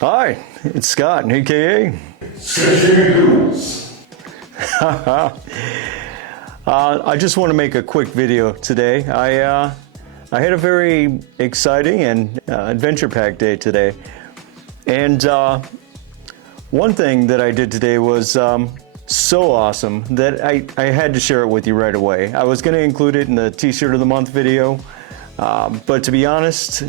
Hi, it's Scott, aka I just want to make a quick video today. I had a very exciting and adventure-packed day today, and one thing that I did today was so awesome that I had to share it with you right away. I was going to include it in the T-shirt of the month video, but to be honest,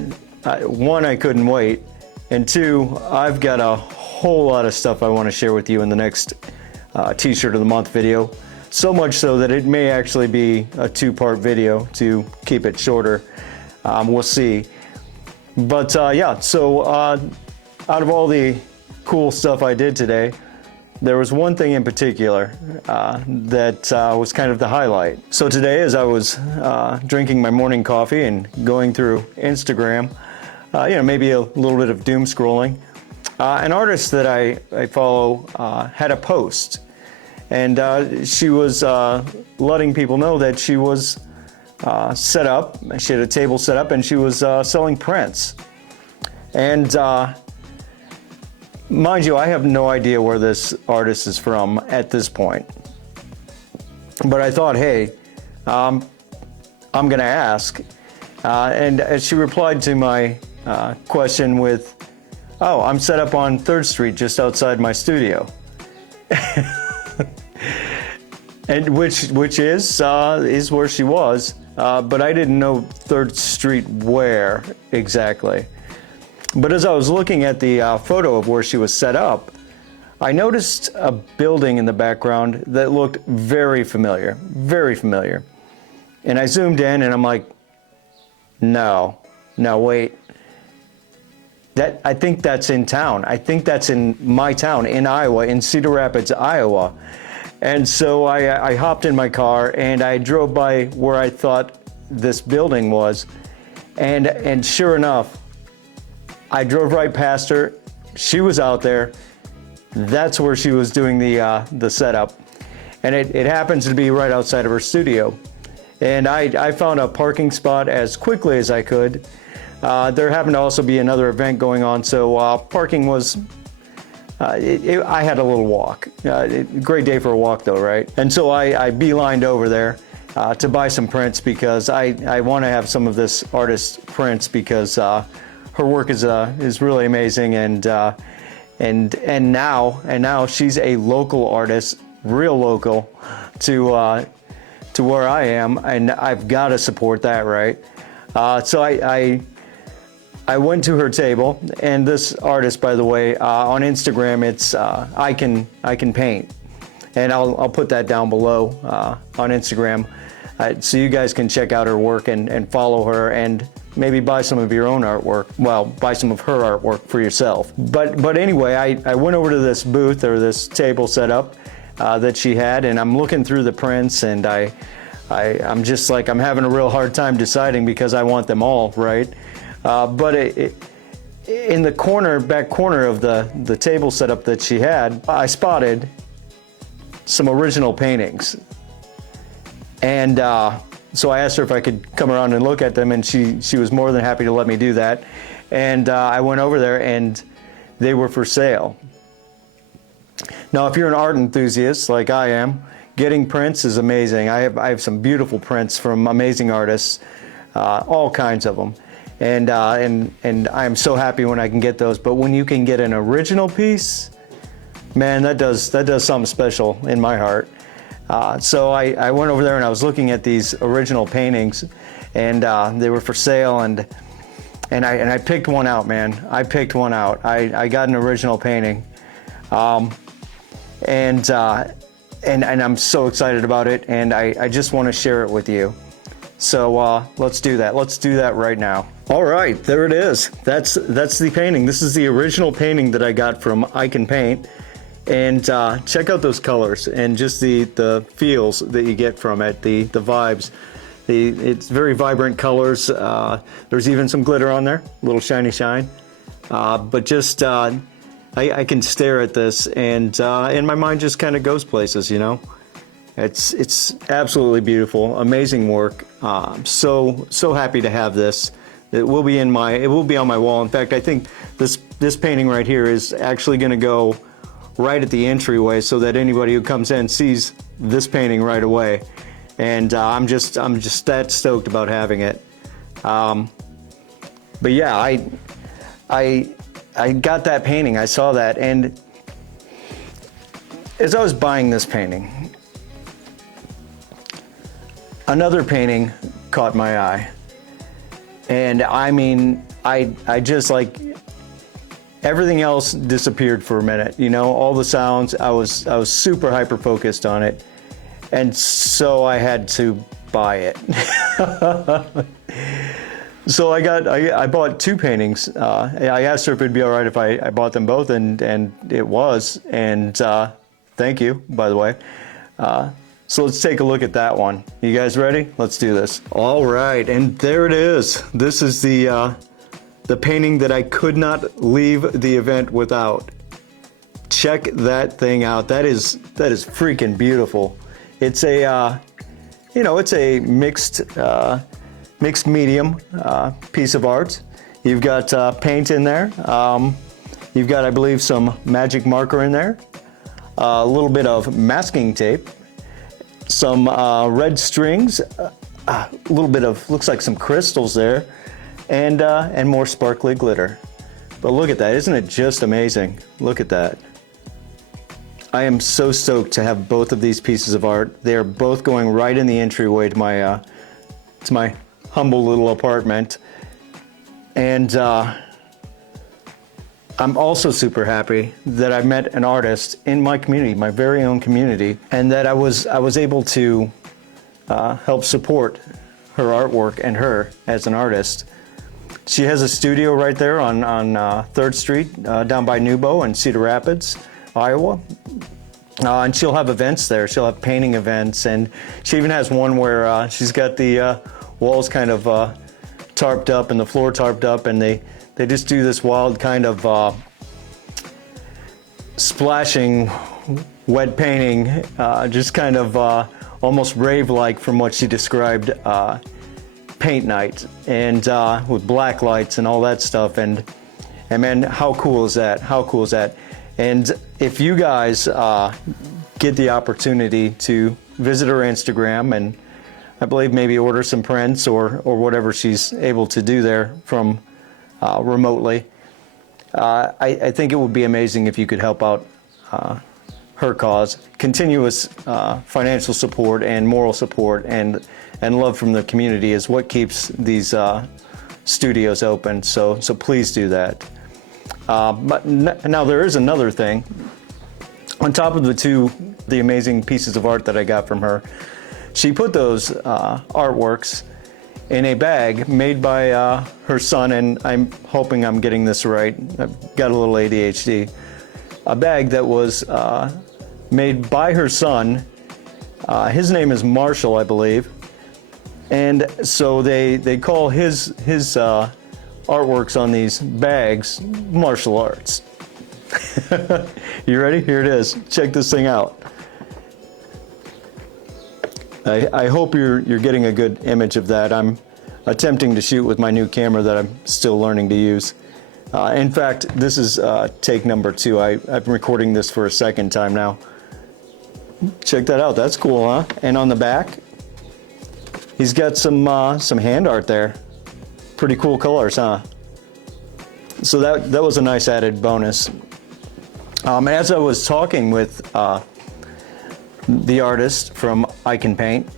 one, I couldn't wait, and two, I've got a whole lot of stuff I want to share with you in the next T-shirt of the month video. So much so that it may actually be a two-part video to keep it shorter. We'll see. But yeah, so out of all the cool stuff I did today, there was one thing in particular that was kind of the highlight. So today, as I was drinking my morning coffee and going through Instagram, maybe a little bit of doom scrolling, an artist that I follow had a post, and she was letting people know that she was set up. She had a table set up, and she was selling prints. And mind you, I have no idea where this artist is from at this point. But I thought, hey, I'm going to ask. And as she replied to my question with, "Oh, I'm set up on 3rd Street just outside my studio." And which is where she was, but I didn't know 3rd Street where exactly. But as I was looking at the photo of where she was set up, I noticed a building in the background that looked very familiar, very familiar. And I zoomed in and I'm like, no, wait. I think that's in town. I think that's in my town, in Iowa, in Cedar Rapids, Iowa. And so I hopped in my car and I drove by where I thought this building was. And sure enough, I drove right past her. She was out there. That's where she was doing the setup. And it happens to be right outside of her studio. And I found a parking spot as quickly as I could. There happened to also be another event going on, so parking was, I had a little walk. Great day for a walk though, right? And so I beelined over there to buy some prints because I want to have some of this artist's prints because her work is really amazing, and now she's a local artist, real local to where I am, and I've got to support that, right? So I went to her table, and this artist, by the way, on Instagram, it's I can paint, and I'll put that down below on Instagram, so you guys can check out her work and follow her and maybe buy some of your own artwork. Well, buy some of her artwork for yourself. But anyway, I went over to this booth or this table set up that she had, and I'm looking through the prints, and I'm just like, I'm having a real hard time deciding because I want them all, right? But in the back corner of the table setup that she had, I spotted some original paintings. And so I asked her if I could come around and look at them, and she was more than happy to let me do that. And I went over there, and they were for sale. Now, if you're an art enthusiast like I am, getting prints is amazing. I have some beautiful prints from amazing artists, all kinds of them. And I'm so happy when I can get those. But when you can get an original piece, man, that does something special in my heart. So I went over there and I was looking at these original paintings, and they were for sale, and I picked one out, man. I picked one out. I got an original painting, and I'm so excited about it, and I just want to share it with you. So let's do that. Let's do that right now. All right, there it is. That's the painting. This is the original painting that I got from I Can Paint. And check out those colors and just the feels that you get from it, the vibes. It's very vibrant colors. There's even some glitter on there, a little shiny shine. But just I can stare at this, and my mind just kind of goes places, you know. It's absolutely beautiful, amazing work. So happy to have this It will be on my wall. In fact, I think this painting right here is actually going to go right at the entryway so that anybody who comes in sees this painting right away. And I'm just that stoked about having it. But yeah, I got that painting. I saw that, and as I was buying this painting, another painting caught my eye. And I mean, I just like, everything else disappeared for a minute, you know, all the sounds, I was super hyper focused on it. And so I had to buy it. So I bought two paintings. I asked her if it'd be all right if I bought them both, and it was. And thank you, by the way. So let's take a look at that one. You guys ready? Let's do this. All right, and there it is. This is the painting that I could not leave the event without. Check that thing out. That is freaking beautiful. It's a it's a mixed medium piece of art. You've got paint in there. You've got, I believe, some magic marker in there. A little bit of masking tape. Some red strings. A little bit of, looks like some crystals there. And more sparkly glitter. But look at that. Isn't it just amazing? Look at that. I am so stoked to have both of these pieces of art. They are both going right in the entryway to my humble little apartment. And I'm also super happy that I met an artist in my community, my very own community, and that I was able to help support her artwork and her as an artist. She has a studio right there on 3rd Street down by Nubo in Cedar Rapids, Iowa. And she'll have events there. She'll have painting events, and she even has one where she's got the walls kind of tarped up and the floor tarped up, and they just do this wild kind of splashing wet painting, just kind of almost rave-like from what she described, paint night, and with black lights and all that stuff. And man, how cool is that? How cool is that? And if you guys get the opportunity to visit her Instagram and I believe maybe order some prints or whatever she's able to do there from remotely, I think it would be amazing if you could help out her cause. Continuous financial support and moral support and love from the community is what keeps these studios open. So please do that. But now there is another thing. On top of the amazing pieces of art that I got from her, she put those artworks in a bag made by her son, and I'm hoping I'm getting this right. I've got a little ADHD. A bag that was made by her son. His name is Marshall, I believe. And so they call his artworks on these bags martial arts. You ready? Here it is. Check this thing out. I hope you're getting a good image of that. I'm attempting to shoot with my new camera that I'm still learning to use. In fact, this is take number 2. I've been recording this for a second time now. Check that out. That's cool, huh? And on the back, he's got some hand art there. Pretty cool colors, huh? So that was a nice added bonus. As I was talking with the artist from I Can Paint,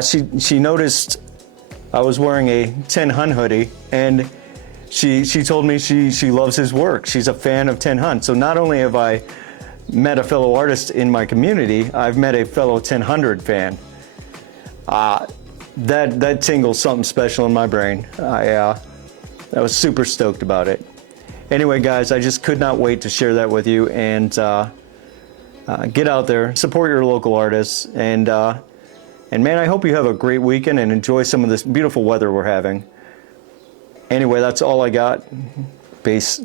she noticed I was wearing a Ten Hun hoodie, and she told me she loves his work. She's a fan of Ten Hun. So not only have I met a fellow artist in my community, I've met a fellow 1000 fan. That tingles something special in my brain. I was super stoked about it. Anyway, guys, I just could not wait to share that with you, and get out there, support your local artists, and man, I hope you have a great weekend and enjoy some of this beautiful weather we're having. Anyway, that's all I got. Peace.